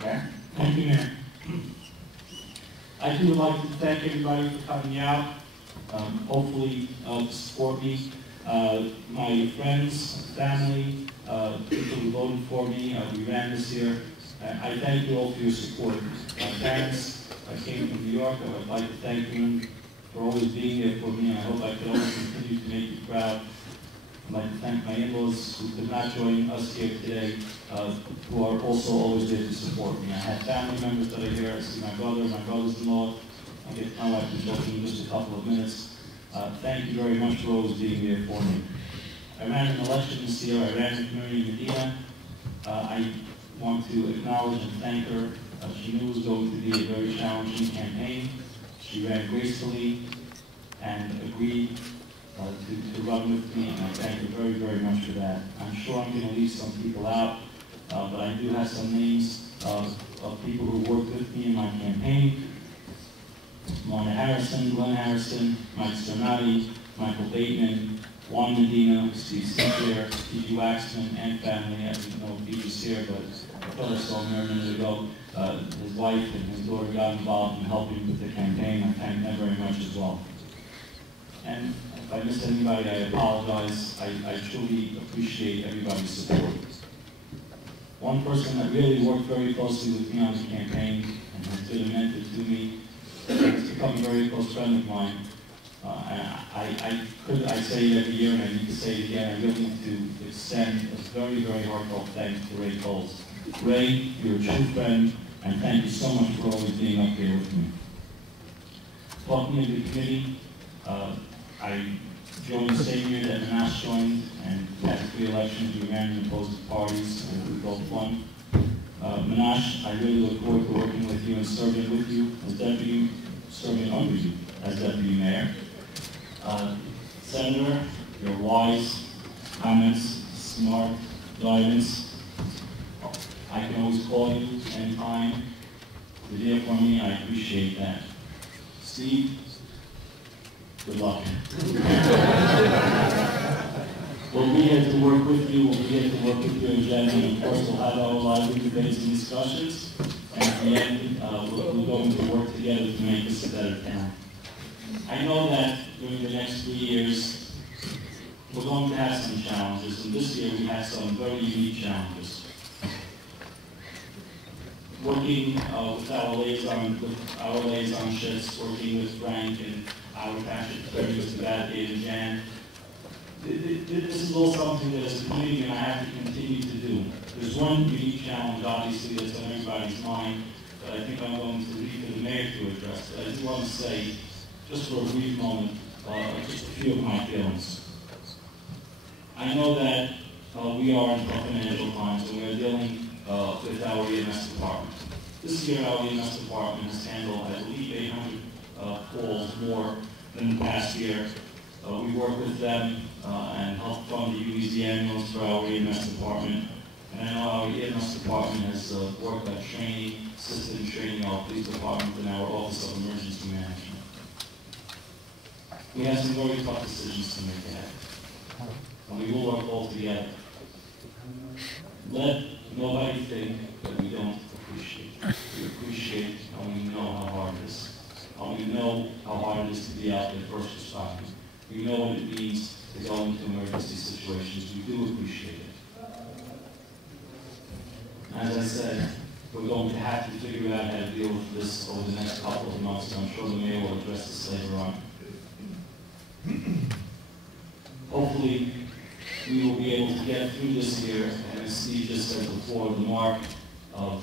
Mayor? Thank you, Mayor. I too would like to thank everybody for coming out. Hopefully, to support me. My friends, family, people who voted for me, we ran this year. I thank you all for your support. My parents, I came from New York. I would like to thank them for always being there for me. I hope I can always continue to make you proud. I'd like to thank my in-laws who could not join us here today, who are also always there to support me. I have family members that are here. I see my brother, my brothers-in-law. I'll get my wife to talk to you in just a couple of minutes. Thank you very much for always being there for me. I ran an election this year. I ran with Mary Medina. I want to acknowledge and thank her. She knew it was going to be a very challenging campaign. She ran gracefully and agreed to run with me, and I thank her very, very much for that. I'm sure I'm going to leave some people out, but I do have some names of people who worked with me in my campaign. Mona Harrison, Glenn Harrison, Mike Sternati, Michael Bateman, Juan Medina, Steve Sinclair, P.G. Waxman, and family. I didn't know if he was here, but I thought I saw him here a minute ago. His wife and his daughter got involved in helping with the campaign. I thank them very much as well. And if I missed anybody, I apologize. I truly appreciate everybody's support. One person that really worked very closely with me on the campaign and has been a mentor to me, has become a very close friend of mine. I say it every year, and I need to say it again. I really need to extend a very, very heartfelt thanks to Ray Coles. Ray, you're a true friend, and thank you so much for always being up here with me. Talking of the committee, I joined the same year that Manash joined, and at the 3 elections we ran in opposed parties, and we both won. Manash, I really look forward to working with you and serving with you as deputy, serving under you as deputy mayor. Senator, your wise comments, smart guidance. I can always call you anytime. You're there for me, I appreciate that. Steve, good luck. We'll be here to work with you. We'll be here to work with you in general. And of course, we'll have our lively debates and discussions. And at the end, we're going to work together to make this a better town. I know that during the next 3 years, we're going to have some challenges. And this year, we had some very unique challenges. Working with our liaison-ships, working with Frank and our township attorneys, Mr. Badgate and Jan. This is all something that as a community I have to continue to do. There's one unique challenge, obviously, that's on everybody's mind, that I think I'm going to leave for the mayor to address. But I do want to say, just for a brief moment, just a few of my feelings. I know that we are in tough financial times, and we're dealing with our EMS department. This year, our EMS department has handled, I believe, 800 calls more than the past year. We work with them and help fund the UEZ ambulance for our EMS department. And I know our EMS department has worked on training, assisted in training our police department and our Office of Emergency Management. We have some very tough decisions to make ahead, and we will work all together. Let nobody think that we don't appreciate. We appreciate and we know how hard it is. And we know how hard it is to be out there first responding. We know what it means to go into emergency situations. We do appreciate it. As I said, we're going to have to figure out how to deal with this over the next couple of months, and I'm sure the mayor will address this later on. Hopefully, we will be able to get through this year, and as Steve just said before, the mark of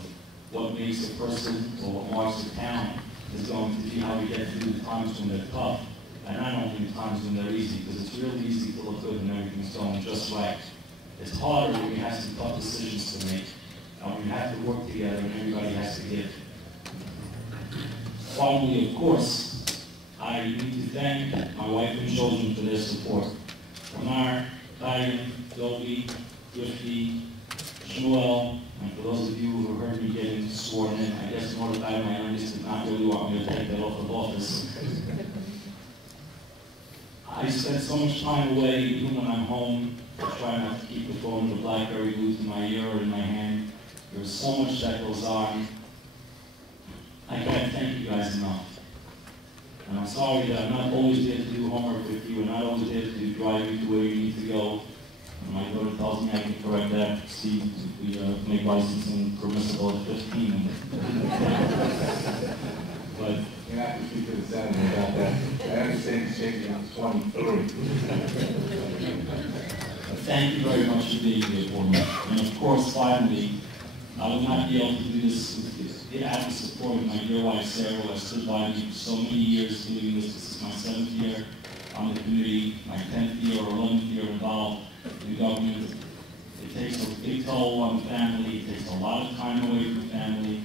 what makes a person or what marks a town is going to be how we get through the times when they're tough, and not only the times when they're easy, because it's really easy to look good and everything's going just right. It's harder when we have some tough decisions to make, and we have to work together and everybody has to give. Finally, of course, I need to thank my wife and children for their support. Tamar, Diane, Dolby, Rifki, Shmuel, and for those of you who have heard me getting sworn in, I guess Mordecai, my youngest, did not really want me to take that oath of office. I spend so much time away, even when I'm home, I try not to keep the phone or the BlackBerry glued to my ear or in my hand. There's so much that goes on. I can't thank you guys enough. And I'm sorry that I'm not always there to do homework with you and not always there to drive you to where you need to go. And my daughter tells me I can correct that, see if we make licensing permissible at 15. But you have to speak to the senator about that. I understand he's shaking out 23. Thank you very much for being here for me. And of course, finally, I would not be able to do this without the support of my dear wife, Sarah, who has stood by me for so many years doing this. This is my 7th year on the committee, my 10th year or 11th year involved in government. It takes a big toll on the family. It takes a lot of time away from family.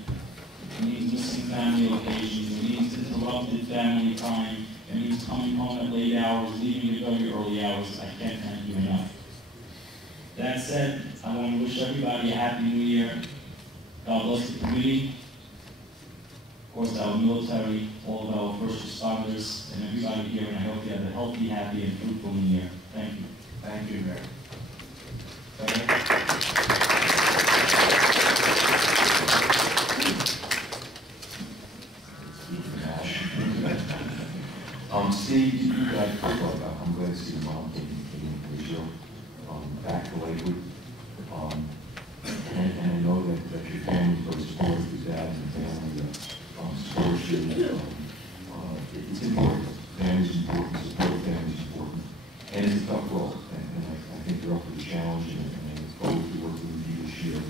It means missing family occasions. It means interrupted family time. It means coming home at late hours, leaving at very early hours. I can't thank you enough. That said, I want to wish everybody a happy new year. God bless the community. Of course, our military, all of our first responders, and everybody here, and I hope you have a healthy, happy, and fruitful new year. Thank you. Thank you, Mayor. Steve, you guys, I'm glad to see your mom in Israel, back to Lakewood. And I know that your family very supportive, your dad and family supports you. It's important. Family's important, support of family's important. And it's a tough role. And I think you're up for the challenge, and it's both to work with you this year.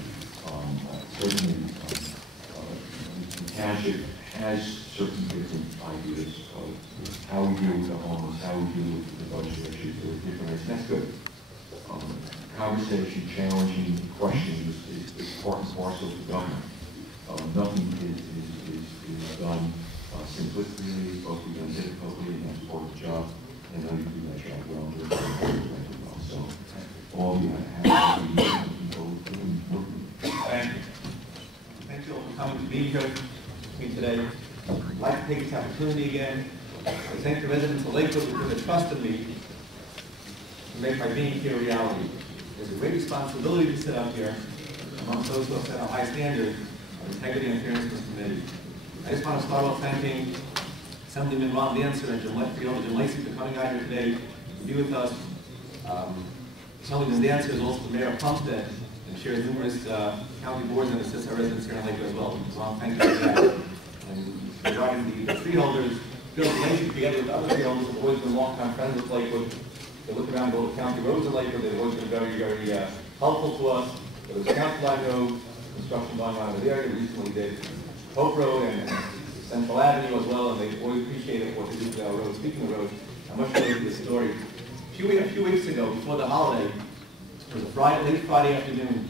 Certainly, the township has certain different ideas of how we deal with the homeless, how we deal with the budget issues, there are different ways. That's good. Conversation, challenging questions is part and parcel of the government. Nothing is done simplistically, both be done difficultly, and that's part of the job. And I know you do that job well, and you're doing it well. So all of you have to be working. Thank you. Thank you all for coming to be here with me today. I'd like to take this opportunity again to thank the residents of Lakewood for their trust in me to make my being here a reality. There's a great responsibility to sit up here among those who have set a high standard of integrity and fairness in this committee. I just want to start off thanking Assemblyman Ron Dancer and Jim Lacey for coming out here today to be with us. Assemblyman Dancer is also the mayor of Plumstead and chairs numerous county boards and assists our residents here in Lakewood as well. So thank you for that. And regarding the freeholders, Bill Lacey, together with other freeholders, have always been longtime friends with Lakewood. They look around all the county roads in Lakewood. They've always been very, very helpful to us. There was a county line road construction going on in the area. Recently did Hope Road and Central Avenue as well, and they always appreciated what they do with our roads. Speaking of roads, I must show you this story. A few weeks ago, before the holiday, it was a late Friday afternoon,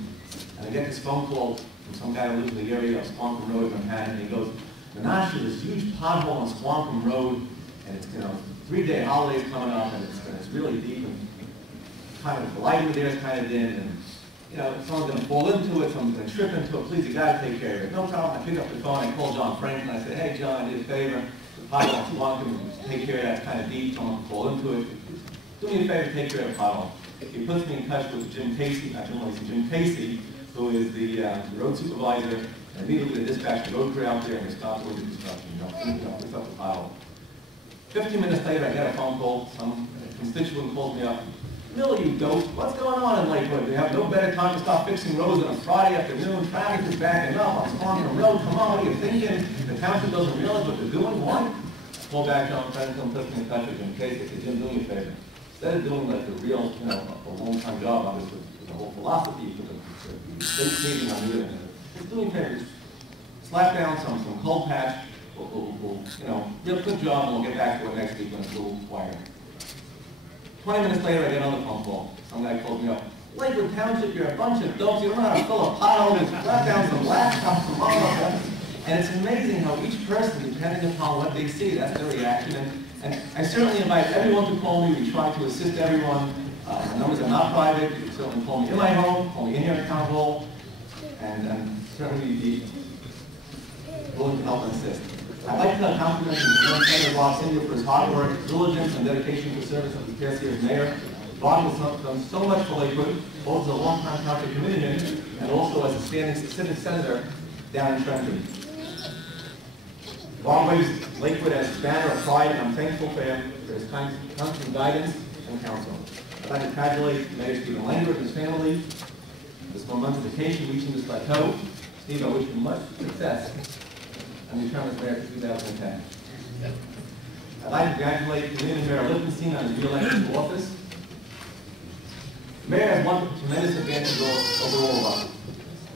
and I get this phone call from some guy who lives in the area of Squancombe Road in Manhattan, and he goes, Minash, there's this huge pothole on Squancombe Road, and it's 3-day holidays coming up, and it's really deep, and kind of the lighting there is kind of dim, and someone's going to fall into it, someone's going to trip into it. Please, you got to take care of it. No problem. I pick up the phone, I call John Franklin, I said, hey John, I did a favor. The pothole on Squancombe, take care of that. It's kind of deep, someone can fall into it. Do me a favor, take care of the pothole. He puts me in touch with Jim Casey, Jim Casey, who is the road supervisor, and immediately they dispatched the road crew out there and they stopped with the construction. Fix up the pothole. 15 minutes later, I get a phone call. Some constituent calls me up. Millie, you dope, what's going on in Lakewood? They have no better time to stop fixing roads on a Friday afternoon. Traffic is backing up on Squancombe Road. Come on, what are you thinking? The township doesn't realize what they're doing. What? Call back John Franklin, put me in touch with Jim Casey. I said, Jim, do me a favor. Instead of doing like a real, a long-time job on this with the whole philosophy, with the state meeting on doing it, just do me a favor. Slap down some cold patch. We'll real quick job, and we'll get back to it next week when it's a little quieter. 20 minutes later, I get another phone call. Some guy calls me up. Lakewood Township, you're a bunch of dopes. You don't know how to fill a pothole. Just slap down some laptops, some all of that. And it's amazing how each person, depending upon what they see, that's their reaction. And I certainly invite everyone to call me. We try to assist everyone. The numbers are not private. You can certainly call me in my home, call me in here at Town Hall, and certainly be willing to help and assist. I'd like to compliment Senator Rob Singer for his hard work, diligence, and dedication to service of the past year's mayor. Bob has done so much for Lakewood, both as a longtime township committeeman and also as a standing sitting senator down in Trenton. Bob waves Lakewood as his banner of pride, and I'm thankful for him for his constant guidance and counsel. I'd like to congratulate Mayor Stephen Langer and his family this momentous occasion reaching this plateau. Steve, I wish you much success on your term as mayor for 2010. I'd like to congratulate Community Mayor Lichtenstein on his re-election to office. The mayor has one tremendous advantage over all of us.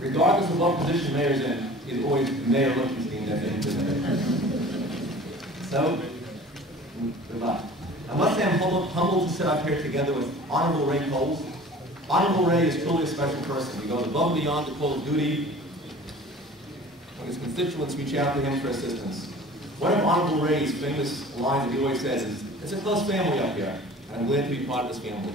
Regardless of what position the mayor is in, he's always Mayor Lichtenstein at the end of the day. So, good luck. I must say I'm humbled to sit up here together with Honorable Ray Coles. Honorable Ray is truly a special person. He goes above and beyond the call of duty when his constituents reach out to him for assistance. One of Honorable Ray's famous lines that he always says is, "It's a close family up here, and I'm glad to be part of this family."